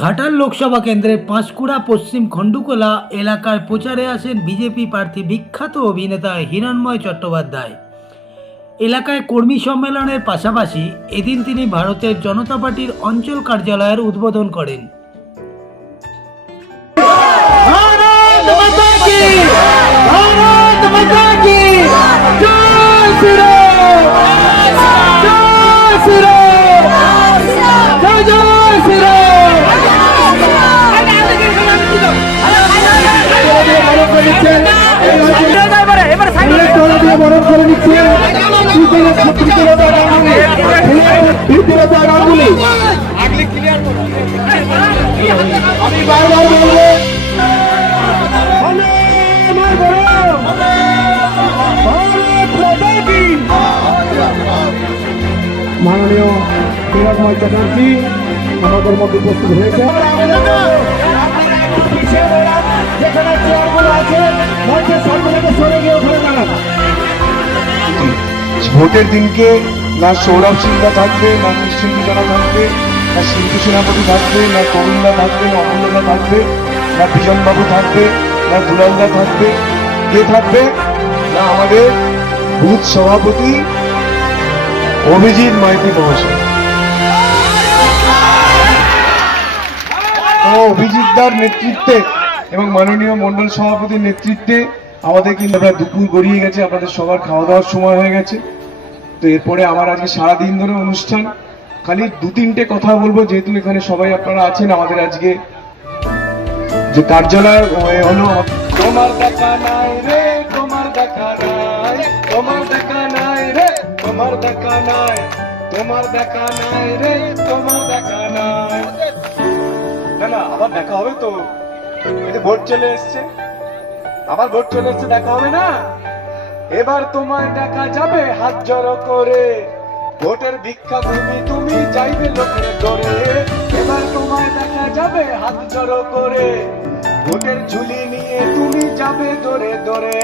ঘাটাল লোকসভা কেন্দ্রের পাঁশকুড়া পশ্চিম খণ্ডুকোলা এলাকায় প্রচারে আসেন বিজেপি প্রার্থী বিখ্যাত অভিনেতা হিরণময় চট্টোপাধ্যায়। এলাকায় কর্মী সম্মেলনের পাশাপাশি এদিন তিনি ভারতের জনতা পার্টির অঞ্চল কার্যালয়ের উদ্বোধন করেন। আমি বারবার ভারত মাতা কি মাননীয় বিরাটময় চ্যাটার্জি আমাদের মধ্যে উপস্থিত হয়েছে যেখানে চেয়ারগুলো আছে সরে গিয়ে ভোটের দিনকে না সৌরভ সিংহা থাকবে, না নিশ্চিন্ত জানা থাকবে, না শিল্পী সেনাপতি থাকবে, না কবিন্দা থাকবে, না অমূল্যদা থাকবে, না বিজনবাবু থাকবে, না দুলালদা থাকবে। কে থাকবে? না আমাদের বুথ সভাপতি অভিজিৎ মাইতি মহাশয়। অভিজিৎদার নেতৃত্বে এবং মাননীয় মন্ডল সভাপতির নেতৃত্বে আমাদের কিন্তু আমরা দুপুর গড়িয়ে গেছে, আপনাদের সবার খাওয়া দাওয়ার সময় হয়ে গেছে। তো এরপরে আমার আজকে সারাদিন ধরে অনুষ্ঠান। খালি দু তিনটে কথা বলব, যেহেতু এখানে সবাই আপনারা আছেন, আমাদের আজকে যে কার্যালয় হলো তোমার দেখা নাই রে, তোমার দেখা নাই, তোমার দেখা নাই রে, তোমার দেখা নাই, তোমার দেখা নাই রে, তোমার দেখা নাই। না না, আবার দেখা হবে তো। ভোট চলে এসছে। আবার ভোট চলে এসছে, দেখা হবে না। এবার তোমায় দেখা যাবে হাত জড়ো করে। ভোটের ভিক্ষা তুমি তুমি যাইবে লোকের ডরে এবার তোমায় দেখা যাবে হাত জড়ো করে। ভোটের ঝুলি নিয়ে তুমি যাবে দরে দরে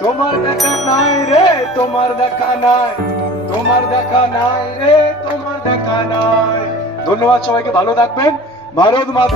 তোমার দেখা নাই রে, তোমার দেখা নাই। তোমার দেখা নাই রে, তোমার দেখা নাই। ধন্যবাদ সবাইকে, ভালো থাকবেন। ভারত মাতা